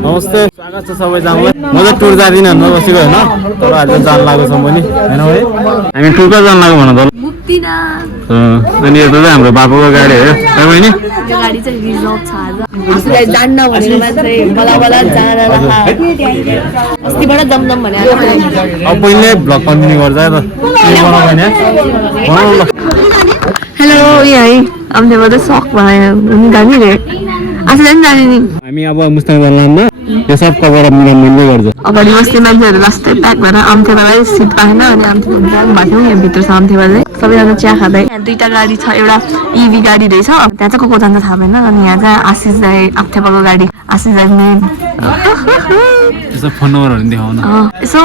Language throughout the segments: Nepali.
नमस्ते, स्वागत छ सबैजनालाई। म चाहिँ टुर जादिनँ बसेको होइन, तर आज जान लागेको छौँ पनि होइन है। हामी टुर कहाँ जान लाग्यो भन त। मुक्तिनाथ। अनि यो चाहिँ हाम्रो बाबुको गाडी हो है बहिनी। यो गाडी चाहिँ रिजर्भ छ आज। आफूलाई जान्न भनेको मात्रै बला बला जान रहा। अस्तिबाट जमजम भने अब पहिले ब्लग कन्टिन्यू गर्छ त। हेलो यही आमदेबाट सक भयो गाडी रे आफूलाई पनि जाने नि। हामी अब मुस्ताङ जान्लाममा यो सब कभर मिल्ने गर्छ। अगाडि बस्ने मान्छेहरू लास्टै प्याक भएर आम्थेबालाई सिट पाएन अनि आम्थेबा भएको थियौँ। यहाँ भित्र छ आम्थेबा चाहिँ सबैजना चिया खाँदै। यहाँ दुईवटा गाडी छ, एउटा इभी गाडी रहेछ, त्यहाँ चाहिँ को जान्छ थाहा भएन। अनि यहाँ चाहिँ आशिष दाई आम्थेबाको गाडी, आशिष दाई यसो फोन नम्बरहरू देखाउन यसो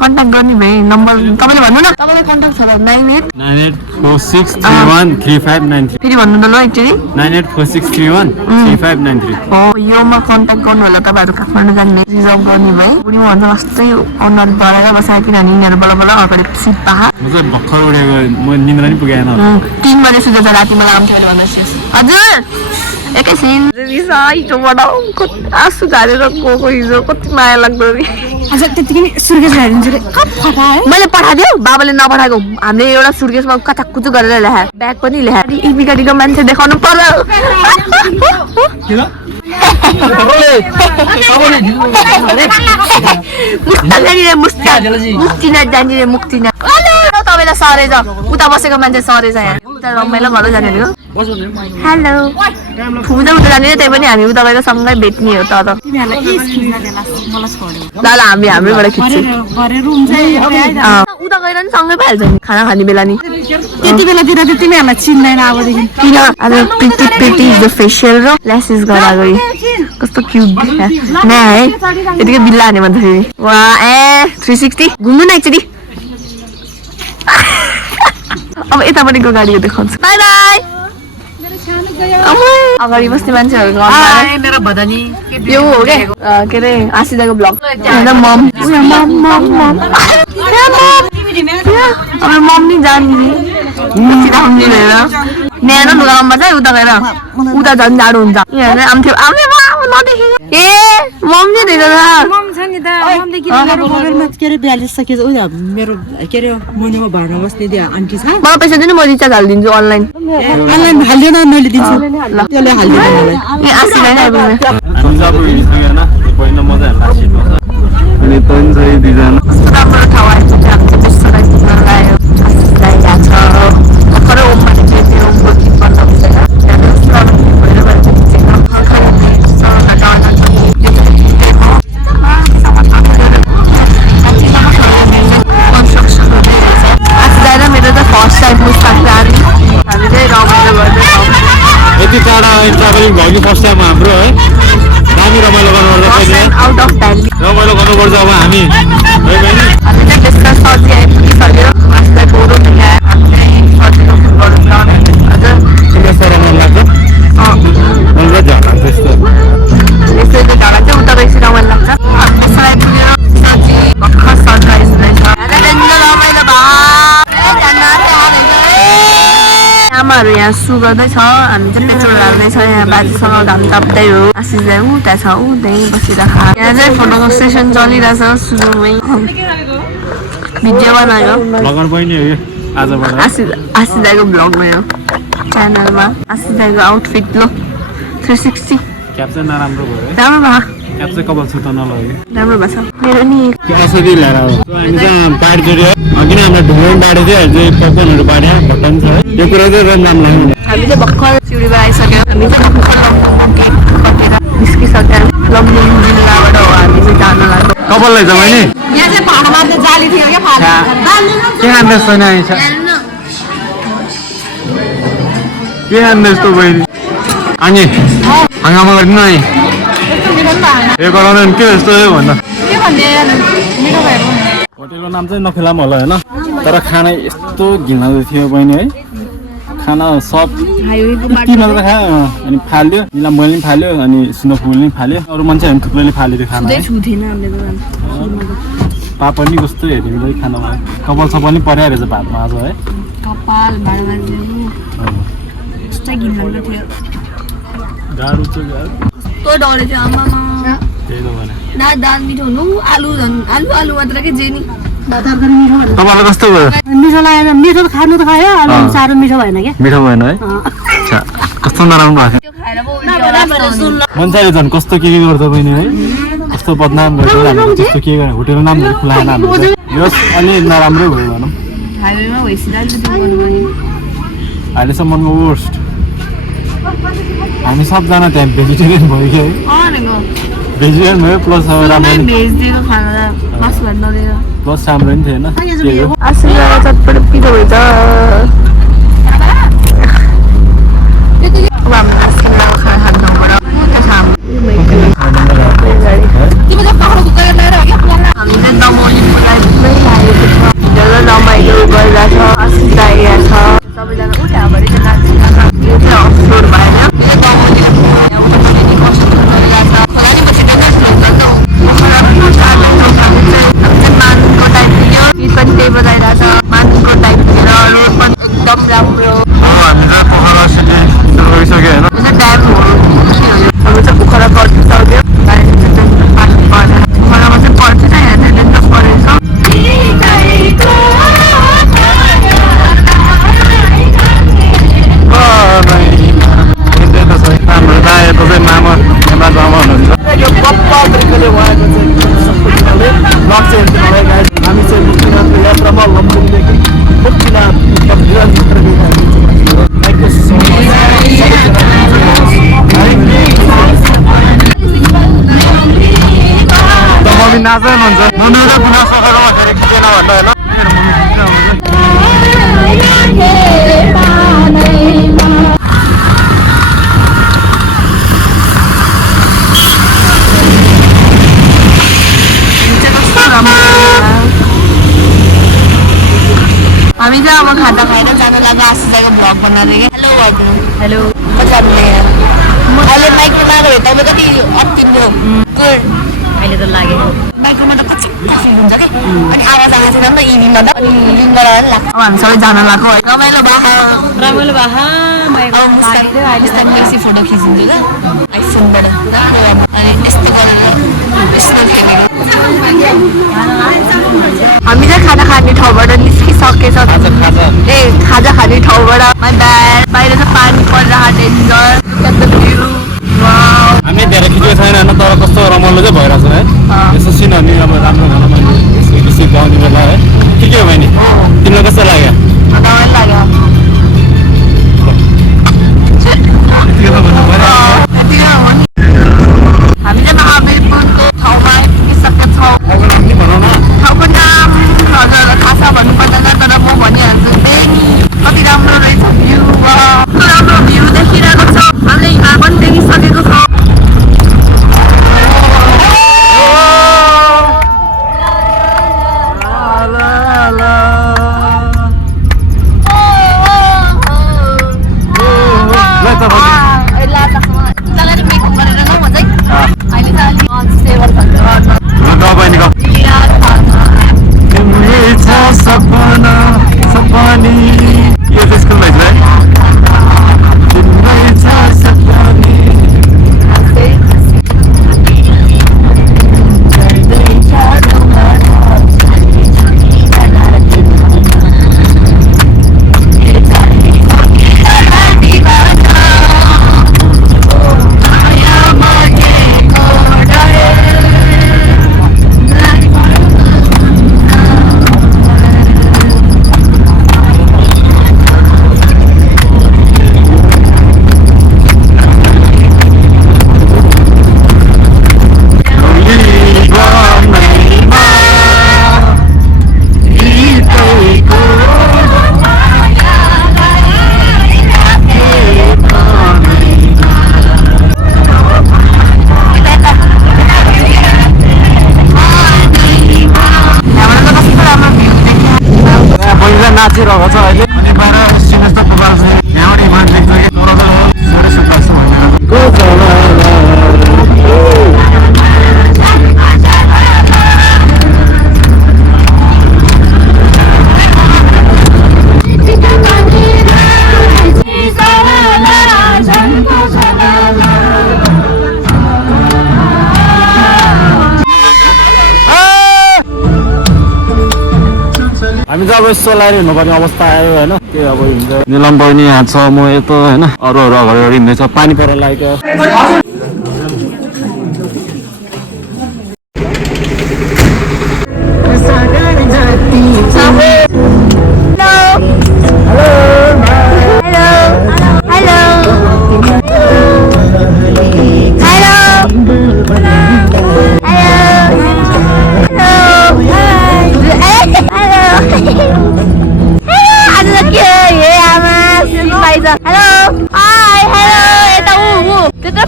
कन्ट्याक्ट गर्ने भाइ नम्बर तपाईँले भन्नु न। तपाईँलाई कन्ट्याक्ट छ 9846313593। फेरि भन्नु त ल एकचोटि 9846313593। हो योमा कन्ट्याक्ट गर्नु होला तपाईँहरू काठमाडौँ जाने रिजर्भ गर्ने भाइ। बुढी भन्छ जस्तै अनुहार बढाएर बसायो किनभने यिनीहरू बल्ल बल्ल अगाडि सिट पाहा। म चाहिँ भर्खर उडेको, म निन्द्रा नि पुगेन। 3 बजे सुतेछ राति मलाई आउँथ्यो भने भन्नुहोस्। हजुर एकैछिन आँसु झारेर गएको हिजो कति माया लाग्दो नि। त्यतिकै सुर्केस हालिदिन्छु रे। मैले पठाइदियो बाबाले नपठाएको। हामीले एउटा सुर्केसमा कचाककुचु गरेर ल्याए, ब्याग पनि ल्याए। इभी गाडीको मान्छे देखाउनु पर्यो। मुक्तिनाथ तपाईँलाई सरे छ उता बसेको मान्छे सरे छ। यहाँ उता रमाइलो घर जाने हो। हेलो फुजा उता जाने त्यही पनि हामी उता गएर सँगै भेट्ने हो। तर ल हामी हाम्रोबाट खिच्छु उता गएर नि सँगै भइहाल्छ नि खाना खाने बेला नि। त्यति बेलातिर त तिमीहरूलाई चिन्दैन अबदेखि। किन आज प्रिटी प्रिटी जो फेसियल र ल्यासेस गराएको कस्तो क्युट न है। यतिकै बिल्ला हाने भन्दाखेरि वा ए 360 घुम्नु न एकचोटि। अब यतापट्टिको गाडीको देखाउँछु। By by. अगाडि बस्ने मान्छेहरूको यो हो के अरे आशिदाको ब्लग मम अब मम नि जाने न्यानो लुगामा चाहिँ उता गएर उता झन् जाडो हुन्छ। आउँथ्यो नदेखेको ए मम चाहिँ धेरै मेरो के अरे मुनिमा भाडा बस्ने त्यो आन्टी छ। मलाई पैसा दिनु म रिचार्ज हालिदिन्छु अनलाइन हालिदिएन मैले दिन्छु त्यसले हालिदिएन मलाई। ए आशिदा नै अनि पनि चाहिँ दुईजना राम्रो ठाउँ आइपुग्छ। हामी चाहिँ पुस्तकालय पुग्न लाग्यो। आशिषलाई याद छ भर्खरै ओममा निक्लेको थियो। ओमको गीत बन्द हुन्छ आशिषलाई र मेरो त फर्स्ट टाइम मुस्ताङ जाने। हामी चाहिँ रमाइलो गर्दैछौँ। यति टाढा ट्राभलिङ भयो कि फर्स्ट टाइम हाम्रो है। दामी रमाइलो गर्नुपर्छ, आउट अफ दिल्ली रमाइलो गर्नुपर्छ। अब हामी हामी चाहिँ त्यसमा सजी आइपुगिसक्यो। आशिषलाई बोरो देखायो। हामी चाहिँ सजिलो फुटबल हजुर रमाइलो लाग्छ। यसरी ढाका चाहिँ उता गएपछि रमाइलो लाग्छ। त्यसमा आइपुगेर सजी भर्खर सनराइज रहेछ। रमाइलो आमाहरू यहाँ सु गर्दैछ। हामी चाहिँ पेट्रोल हाल्दैछ। यहाँ बाजेसँग घाम ताप्दै हो। आशिष चाहिँ उता छ उतै बसिरहेको। यहाँ चाहिँ फोटोको सेसन चलिरहेछ सुरुमै भिडियो बनायो। आशिष दाइको ब्लगमा यो च्यानलमा आशिष दाइको आउटफिट लो 360 क्याप चाहिँ नराम्रो भयो है। राम्रो भयो क्याप चाहिँ कपाल छुट नलग्यो। राम्रो भएको छ मेरो नि। कसरी ल्याएर हामी चाहिँ बाँडिदियो अघि नै हाम्रो ढुङ्गा पनि बाँडेको थियो। अझै पपकर्नहरू बाँड्यो भट्टन छ है। यो कुरा चाहिँ राम्रो लाग्यो। हामी चाहिँ भर्खर सिउडीबाट आइसक्यौँ। हामी चाहिँ भर्खर गेट कटेर निस्किसक्यौँ। लमजुङ जिल्लाबाट हो हामी चाहिँ जान लाग्यो। कपाल लैजा मैले यहाँ चाहिँ भाडामा त जाली थियो क्या के खाँदैछ छैन आइन्छ के खाँदैछ त बहिनी। अनि हङ्गामा गरिदिनु है यो गराउनु के जस्तो भन्दा। होटेलको नाम चाहिँ नखिलाम होला होइन, तर खाना यस्तो घिनलाग्दो थियो बहिनी है। खाना सब मात्र खायो अनि फाल्यो। निलाम मैले पनि फाल्यो अनि स्नोफुलले पनि फाल्यो। अरू मान्छेहरू थुप्रैले फाल्यो त्यो खाना। पापड नि कस्तो हेरिँदै खानामा कपाल सपाल पनि पर्या रहेछ भातमा आज है। कपाल भाडा गाह्रो थियो। कस्तो डरे थियो आमामा त्यही त भने ना दाल मिठो हुनु आलु आलु मात्र के जेनी तरकारी मिठो भएन तपाईँलाई कस्तो भयो मिठो लागेन मिठो त खानु त खायो अलि साह्रो मिठो भएन क्या मिठो भएन है अच्छा कस्तो नराम्रो भएको त्यो खाएर पो उल्टी मान्छेले झन् कस्तो के गर्छ बहिनी है कस्तो बदनाम गर्छ हामीले त्यस्तो के गर्ने होटेल नामहरू खुलाएन हामीले यस अलि नराम्रै भयो भनौँ हाइवेमा भइसक्यो नि अहिलेसम्मको वर्स्ट हामी सबजना त्यहाँ भेजिटेरियन भयो कि है भेजिटेरियन भयो प्लस राम्रो भेज दिएको खाना मास भात नदिएर प्लस राम्रो नि थिएन त्यही हो आसिरा चटपट पिरो भइछ अब हामी आसिरा खाना खानु ठाउँबाट हामीले दमौली पुऱ्याइ पुरै लागेको छ हिजो रमाइलो गरिरहेको छ आसिरा आइरहेको छ सबैजना उठाभरि चाहिँ नाच्नु यो चाहिँ अफरोड भएन यो दमौली उठाभरि कस्तो गरिरहेको छ खोला नि पछि मानको टाइप थियो गीत पनि त्यही बजाइरहेको छ मानको टाइप थियो रोड पनि एकदम राम्रो हामी चाहिँ पोखरा सिटी सुरु गरिसक्यो होइन यो चाहिँ ड्याम हो हामी चाहिँ पोखरा पर्छिसक्यो पानी पर्छ पोखरामा चाहिँ पर्छ चाहिँ हेर्दै त परेछ हाम्रो दायाँको चाहिँ मामा एउटा जामा हुनुहुन्छ यो पप्पा तरिकाले उहाँको चाहिँ सबैजनाले ब्लग चाहिँ हेर्नु मलाई गाइड हामी चाहिँ मुक्तिनाथको यात्रामा लम्बुङदेखि मुक्तिनाथ विराट मित्र मम्मी नाच्दै हुनुहुन्छ मम्मी र गुनासो गरेर फेरि खिचेन भन्दा होइन हामी चाहिँ अब खाजा खाएर जान लाग्यो आसिजाको भ्लग बनाएर क्या हेलो भन्नु हेलो मजाले अहिले माइक्रोमा गयो तपाईँ कति अप्ठिन्थ्यो गुड अहिले त लाग्यो माइक्रोमा त कति कफी हुन्छ कि अनि आवाज आएको छैन नि त इभिङमा त अनि लिङ गरेर लाग्छ अब हामी सबै जान लाग्यो है रमाइलो बाहा बेसी फोटो खिचिन्छ क्या आइफोनबाट अनि त्यस्तो गरेर हामी चाहिँ खाना खाने ठाउँबाट निस्किसकेछ ए खाजा खाने ठाउँबाट बाहिर चाहिँ पानी परिरहेको डेन्जर हामी धेरै खिचेको छैन होइन तर कस्तो रमाइलो चाहिँ भइरहेको छ है यसो सिनहरू अब राम्रो खाना मैले रिसिभ पाउने बेला है ठिकै हो बहिनी तिमीलाई कस्तो लाग्यो रमाइलो लाग्यो हामी चाहिँ महावीरपुरको ठाउँमा आइपुगिसकेका छौँ ठाउँको नाम हजुर थाहा छ भन्नु पर्दैन तर म भनिहाल्छु बेनी कति राम्रो रहेछ भ्यू कस्तो राम्रो भ्यू देखिरहेको छ हामीले यहाँ पनि देखिसकेको छौँ अहिले त हामी चाहिँ अब यस्तो लाएर हिँड्नुपर्ने अवस्था आयो होइन के अब हिँड्छ निलम बहिनी यहाँ छ म यतो होइन अरू अगाडि हिँड्दैछ पानी परेर लाग्यो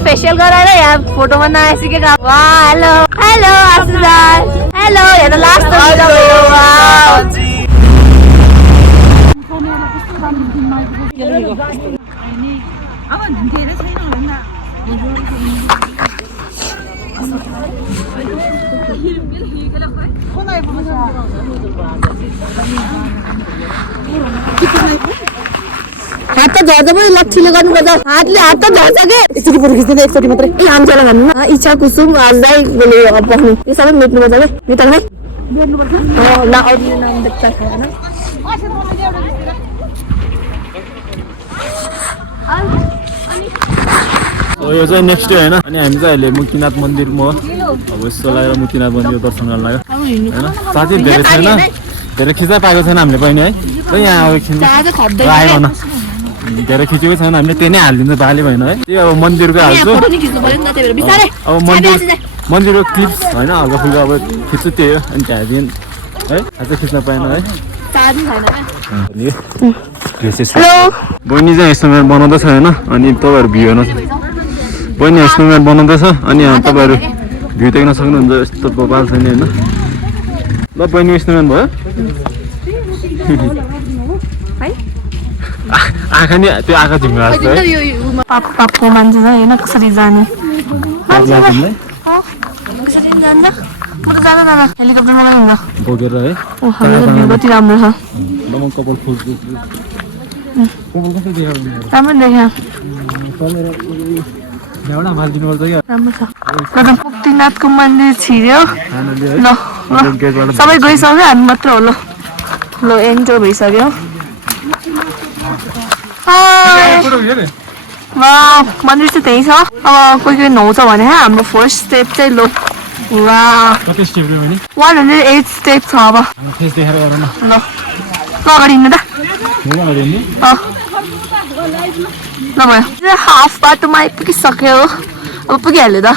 फेसियल गराएर यहाँ फोटोमा नआइसकेको हेलो हेलो आशीर्वाद हेलो यहाँ त लास्ट हात त झर्छ पनि लट्ठीले गर्नुपर्छ हातले हात त झर्छ के एकचोटि फोटो खिच्दैन एकचोटि मात्रै ए आमचाला भन्नु न इच्छा कुसुम आजलाई बोले बस्नु यो सबै मेट्नुपर्छ है निताल भाइ ल अरू नाम देख्छ होइन यो चाहिँ नेक्स्ट डे होइन अनि हामी चाहिँ अहिले मुक्तिनाथ मन्दिरमा अब यस्तो लागेर मुक्तिनाथ मन्दिर दर्शन गर्न लाग्यो होइन साथै धेरै छैन धेरै खिच्दा पाएको छैन हामीले पनि है र यहाँ अब खिच्नु आयो न धेरै खिचेको छैन हामीले त्यही नै हालिदिन्छ बाले भएन है त्यो अब मन्दिरको हाल्छु अब मन्दिरको क्लिप्स होइन हल्का फुल्का अब खिच्छु त्यही हो अनि त्यहाँदेखि है अझै खिच्न पाएन है बहिनी चाहिँ स्नोम्यान बनाउँदैछ होइन अनि तपाईँहरू भ्यू हेर्नु बहिनी स्नोम्यान बनाउँदैछ अनि तपाईँहरू भ्यू देख्न सक्नुहुन्छ यस्तो बबाल छैन होइन ल बहिनी स्नोम्यान भयो आँखा नि त्यो आँखा झुम्गा जस्तो है पापको मान्छे छ होइन कसरी जाने कसरी जान्छ म त जाँदैन हेलिकप्टरमा गइन्छ बोकेर है भ्यू कति राम्रो छ कपाल फुल्छु कपाल कस्तो देखाउनु राम्रो देखा ल्याउडा मालिदिनु पर्छ क्या राम्रो छ र मुक्तिनाथको मन्दिर छिर्यो ल सबै गइसक्यो हामी मात्र हो ल एन्जोय भइसक्यो मन्दिर चाहिँ त्यही छ अब कोही कोही नुहाउँछ भने हाम्रो फर्स्ट स्टेप चाहिँ लो 108 स्टेप छ अब ल अगाडि हिँड्नु त ल भयो हाफ बाटोमा आइपुगिसक्यो अब पुगिहाल्यो त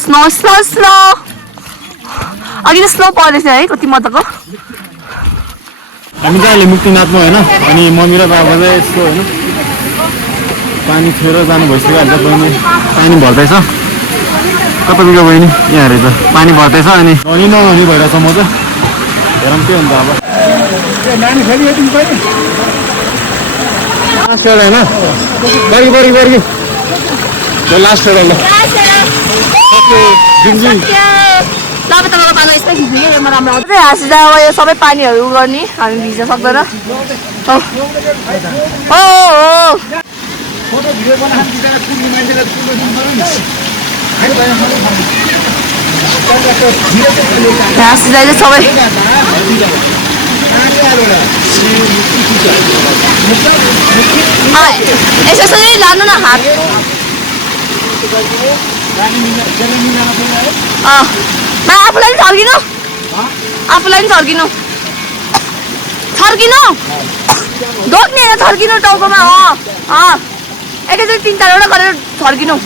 स्नो स्लो स्लो अघि त स्नो पर्दैछ है कति मजाको हामी चाहिँ अहिले मुक्तिनाथमा होइन अनि मम्मी र बाबा चाहिँ यस्तो होइन पानी खेर जानु भइसक्यो अहिले बहिनी पानी भर्दैछ कता पुग्यो बहिनी यहाँ रहेछ पानी भर्दैछ अनि नहुने नहुने भइरहेछ म चाहिँ हेरौँ के हुन्छ अब लास्ट होइन बर्गी लास्ट ल यो सबै पानीहरू गर्ने हामी भिज्न सक्दैन सबै यसरी लानु न हात आफूलाई पनि छर्किनु दोक्ने होइन छर्किनु टाउकोमा एकैचोटि 3-4 गरेर छर्किनु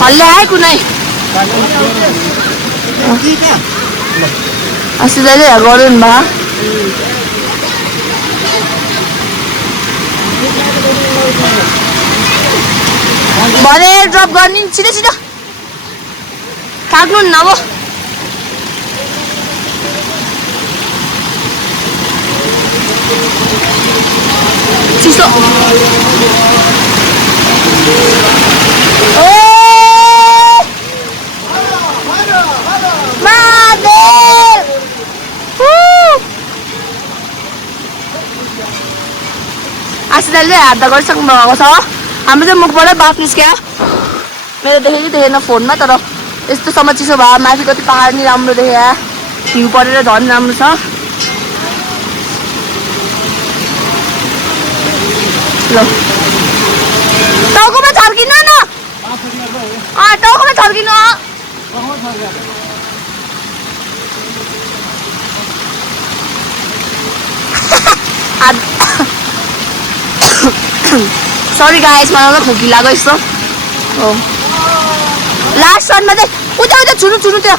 हल्ले आए कुनै आशीर्वादले गर्दैन बा भने ड्रप गर्ने छिटो छिटो थाक्नु न अब चिसो आशीर्वादले हात गरिसक्नु भएको छ हाम्रो चाहिँ मुखबाट बाफ निस्क्यो मेरो देखेन फोनमा तर यस्तोसम्म चिसो भयो माथि कति पहाड नि राम्रो देखिया हिउँ परेर झन् राम्रो छ ल टाउकोमा छर्किनु न टाउकोमा छर्किनु सरी गाइस मलाई खोकी लाग्यो यस्तो हो लास्ट सनमा चाहिँ उता छुनु त्यो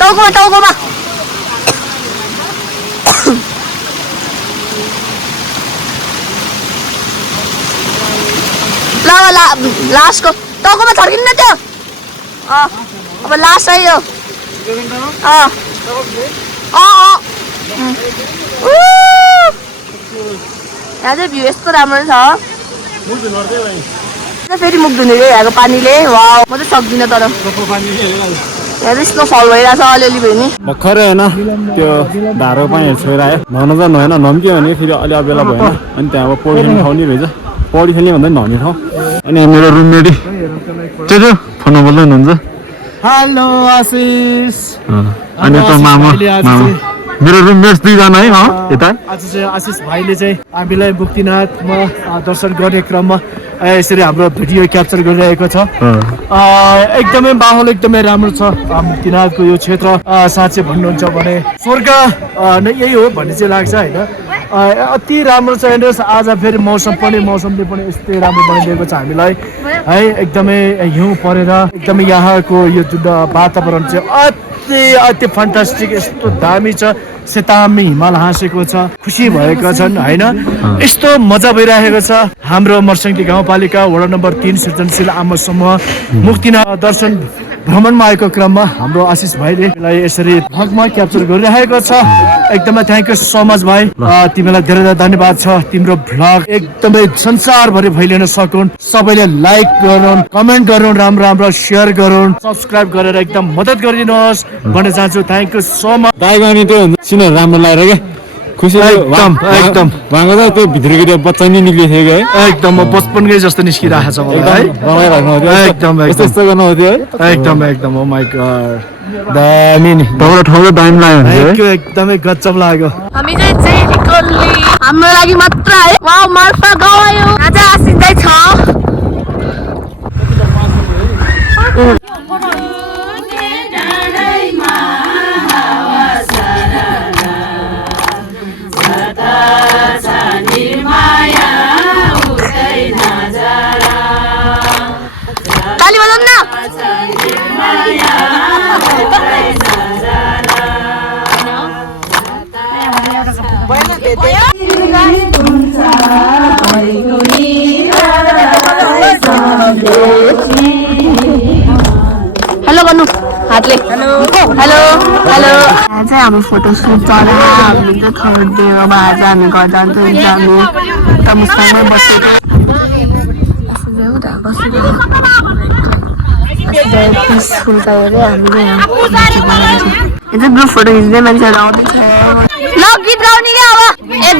टाउकोमा ल लास्टको टाउकोमा छर्किनु न त्यो अब लास्ट है यो यहाँ चाहिँ भ्यू यस्तो राम्रो छ फेरि मुख धुने रे यहाँको पानीले वाउ म चाहिँ सक्दिनँ तर यहाँ चाहिँ स्नोफल भइरहेछ अलिअलि भयो नि भर्खरै होइन त्यो धारो पानीहरू छोएर आयो नुहाउनु त नुहाएन नुहाउँथ्यो भने फेरि अलि अबेला भएन अनि त्यहाँ अब पौडी खेल्ने ठाउँ नि रहेछ पौडी खेल्ने भन्दा पनि नुहाउने ठाउँ अनि मेरो रुममेट चाहिँ फोनमा बोल्दै हुनुहुन्छ हेलो आशिष अनि त मामा मेरो रुममेट्स 2 जना है यता आज चाहिँ आशिष भाइले चाहिँ हामीलाई मुक्तिनाथमा दर्शन गर्ने क्रममा यसरी हाम्रो भिडियो क्याप्चर गरिरहेको छ एकदमै माहौल एकदमै राम्रो छ मुक्तिनाथको यो क्षेत्र साँच्चै भन्नुहुन्छ भने स्वर्ग नै यही हो भन्ने चाहिँ लाग्छ होइन अति राम्रो छ हेर्नुहोस् आज फेरि मौसमले पनि यस्तै राम्रो बनाइदिएको छ हामीलाई है एकदमै हिउँ परेर एकदमै यहाँको यो जुन वातावरण चाहिँ अति फन्टास्टिक यस्तो दामी छ सेतामी हिमाल हाँसेको छ खुसी भएका छन् होइन यस्तो मजा भइरहेको छ हाम्रो मर्स्याङ्दी गाउँपालिका वडा नम्बर 3 सृजनशील आमा समूह मुक्तिनाथ दर्शन भ्रमणमा आएको क्रममा हाम्रो आशिष भाइले यसरी भ्लगमा क्याप्चर गरिरहेको छ एकदमै थ्याङ्क यू सो मच भाइ तिमीलाई धेरै धेरै धन्यवाद छ तिम्रो भ्लग एकदमै संसारभरि फैलिन सकुन् सबैले लाइक गरून् कमेन्ट गरून् राम्रो सेयर गरून् सब्स्क्राइब गरेर एकदम मद्दत गरिदिनुहोस् भन्न चाहन्छु थ्याङ्क यू सो मच दाइको अनि त्यो सिनहरू राम्रो लागेर क्या खुसी एकदम उहाँको त त्यो भित्रको त्यो बच्चा नि निक्लिएको थियो क्या एकदम बचपनकै जस्तो निस्किरहेको छ मलाई रमाइराख्नु एकदम यस्तो गर्नु हुन्थ्यो है एकदम ओ माइ गॉड दामी नि तपाईँलाई ठाउँमा दामी लाग्यो एकदमै गजब लाग्यो हामी चाहिँ हाम्रो लागि मात्र है वाउ मार्फा गयो आज आसिँदै छ ताली बजाउनु न हेलो गर्नु हातले हेलो यहाँ चाहिँ हाम्रो फोटो सुट चलेर हामीले चाहिँ थर्ड डेमा आज हामी घर जान्छौँ जानु त मुस्ताङमै बसेको पिसफुल छ अरे हामीले यहाँ चाहिँ ग्रुप फोटो खिच्दै मान्छेहरू आउँदैछ ल गीत गाउने क्या अब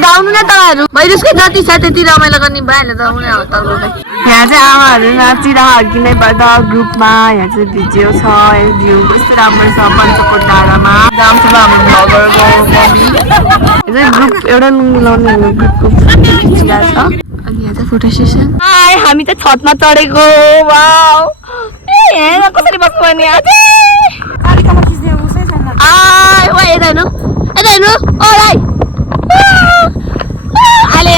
गाउनु न तपाईँहरू भइरुसको जति छ त्यति रमाइलो गर्ने भइहाल्यो त उनी हो तपाईँ यहाँ चाहिँ आमाहरू नाचिरह अघि पर्दा ग्रुपमा यहाँ चाहिँ भिडियो छ भ्यू कस्तो राम्रो छ पञ्चकोट डाँडामा जान्छ हाम्रो भगरको चाहिँ ग्रुप एउटा मिलाउने ग्रुपको खिचिरहेको छ अनि यहाँ चाहिँ फोटो सेसन हामी त छतमा चढेको वाउ यहाँ कसरी बस्नु पर्ने यता हेर्नु ओलाई अहिले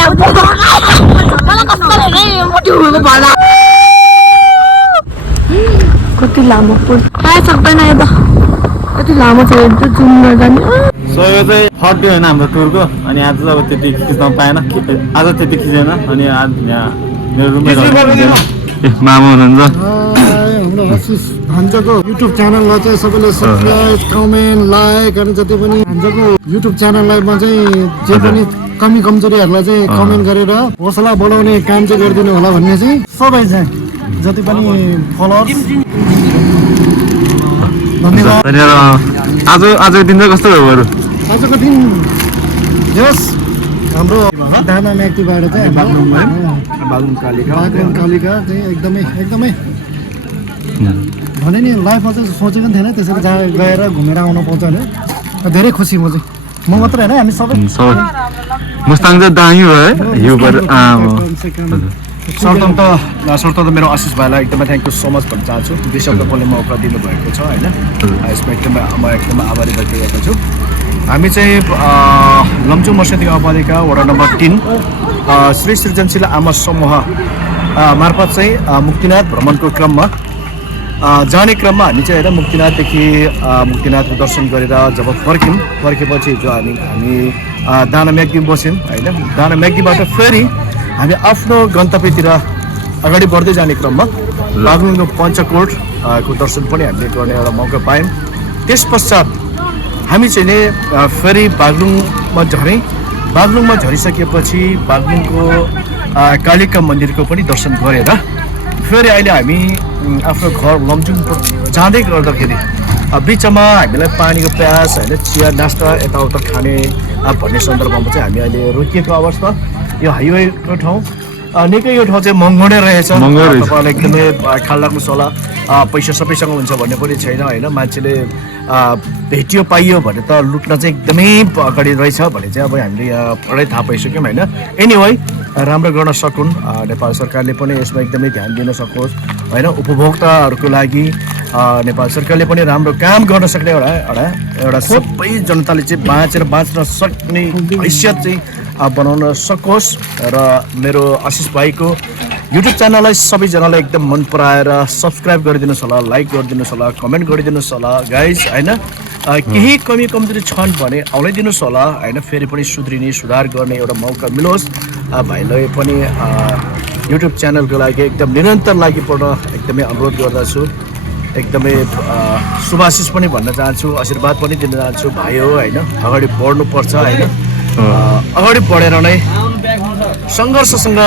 कति लामो पुल सक्दैन यता कति लामो छ जुम नजाने सो यो चाहिँ फर्स्ट डे होइन हाम्रो टुरको अनि आज चाहिँ अब त्यति खिच्न पाएन आज त्यति खिचेन अनि आज यहाँ मेरो रुममेट मामा हुनुहुन्छ हाम्रो आशिष भान्जाको युट्युब च्यानललाई चाहिँ सबैले सब्सक्राइब कमेन्ट लाइक अनि जति पनि भान्जाको युट्युब च्यानललाई चाहिँ जे पनि कमी कमजोरीहरूलाई चाहिँ कमेन्ट गरेर हौसला बढाउने काम चाहिँ गरिदिनु होला भन्ने चाहिँ सबै चाहिँ जति पनि फलोअर्स धन्यवाद आजको दिन चाहिँ कस्तो भयो बरु आजको दिन यस हाम्रो दाना म्याक्टीबाट चाहिँ बागलुङ कालिका बागलुङ कालिका चाहिँ एकदमै भने नि लाइफमा चाहिँ सोचेको पनि थिएन त्यसरी जहाँ गएर घुमेर आउन पाउँछ भने धेरै खुसी म चाहिँ म मात्रै होइन हामी सबै मुस्ताङ चाहिँ दामी भयो है हिउँबाट सर्वप्रथम त मेरो आशिष भाइलाई एकदमै थ्याङ्क यू सो मच भन्न चाहन्छु 2 शब्द बोल्ने मौका दिनुभएको छ होइन यसमा म एकदमै आभारी व्यक्त गर्दछु हामी चाहिँ लमजुङ मर्सिया गाउँपालिका वडा नम्बर 3 श्री सृजनशील आमा समूह मार्फत चाहिँ मुक्तिनाथ भ्रमणको क्रममा जाने क्रममा हामी चाहिँ होइन मुक्तिनाथको दर्शन गरेर जब फर्केपछि जो हामी दाना म्याग्दी बस्यौँ होइन दाना म्याग्दीबाट फेरि हामी आफ्नो गन्तव्यतिर अगाडि बढ्दै जाने क्रममा बागलुङको पञ्चकोट को दर्शन पनि हामीले गर्ने एउटा मौका पायौँ। त्यस पश्चात हामी चाहिँ नि फेरि बागलुङमा झरिसकेपछि बागलुङको कालिका मन्दिरको पनि दर्शन गरेर फेरि अहिले हामी आफ्नो घर लमजुङ जाँदै गर्दाखेरि बिचमा हामीलाई पानीको प्यास होइन चिया नास्ता यताउता खाने भन्ने सन्दर्भमा चाहिँ हामी अहिले रोकिएको अवस्था। यो हाइवेको ठाउँ निकै यो ठाउँ चाहिँ महँगो नै रहेछ। तपाईँलाई एकदमै ख्याल राख्नु होला, पैसा सबैसँग हुन्छ भन्ने पनि छैन होइन। मान्छेले भेटियो पाइयो भने त लुट्न चाहिँ एकदमै अगाडि रहेछ भने चाहिँ अब हामीले यहाँ पढाइ थाहा पाइसक्यौँ होइन। एनिवे राम्रो गर्न सकुन्, नेपाल सरकारले पनि यसमा एकदमै ध्यान दिन सकोस् होइन। उपभोक्ताहरूको लागि नेपाल सरकारले पनि राम्रो काम गर्न सक्ने एउटा सबै जनताले चाहिँ बाँच्न सक्ने हैसियत चाहिँ बनाउन सकोस्। र मेरो आशिष भाइको युट्युब च्यानललाई सबैजनालाई एकदम मन पराएर सब्सक्राइब गरिदिनुहोस् होला, लाइक गरिदिनुहोस् होला, कमेन्ट गरिदिनुहोस् होला गाइज होइन। केही कमी कमजोरी छन् भने आउनैदिनुहोस् होला होइन। फेरि पनि सुध्रिने सुधार गर्ने एउटा मौका मिलोस्। भाइलाई पनि युट्युब च्यानलको लागि एकदम निरन्तर लागि पर्न एकदमै अनुरोध गर्दछु। एकदमै शुभाशिष पनि भन्न चाहन्छु, आशीर्वाद पनि दिन चाहन्छु। भाइ हो होइन, अगाडि बढ्नुपर्छ होइन। अगाडि बढेर नै सङ्घर्षसँग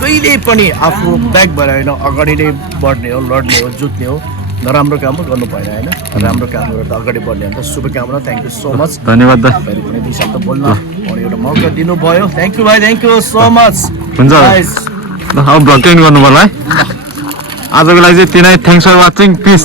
कहिले पनि आफू ब्याक भएर होइन, अगाडि नै बढ्ने हो, लड्ने हो, जुत्ने हो। नराम्रो काम गर्नु भएन होइन, राम्रो काम गरेर अगाडि बढ्ने हो। शुभकामना, थ्याङ्क यू सो मच, धन्यवाद। फेरि पनि 2 शब्द बोल्न एउटा मौका दिनुभयो, थ्याङ्क यू भाइ, थ्याङ्क यू सो मच। हुन्छ अब भ्लग गर्नु पर्ला है। आजको लागि चाहिँ त्यही नै, थ्याङ्क्स फर वाचिङ, पिस।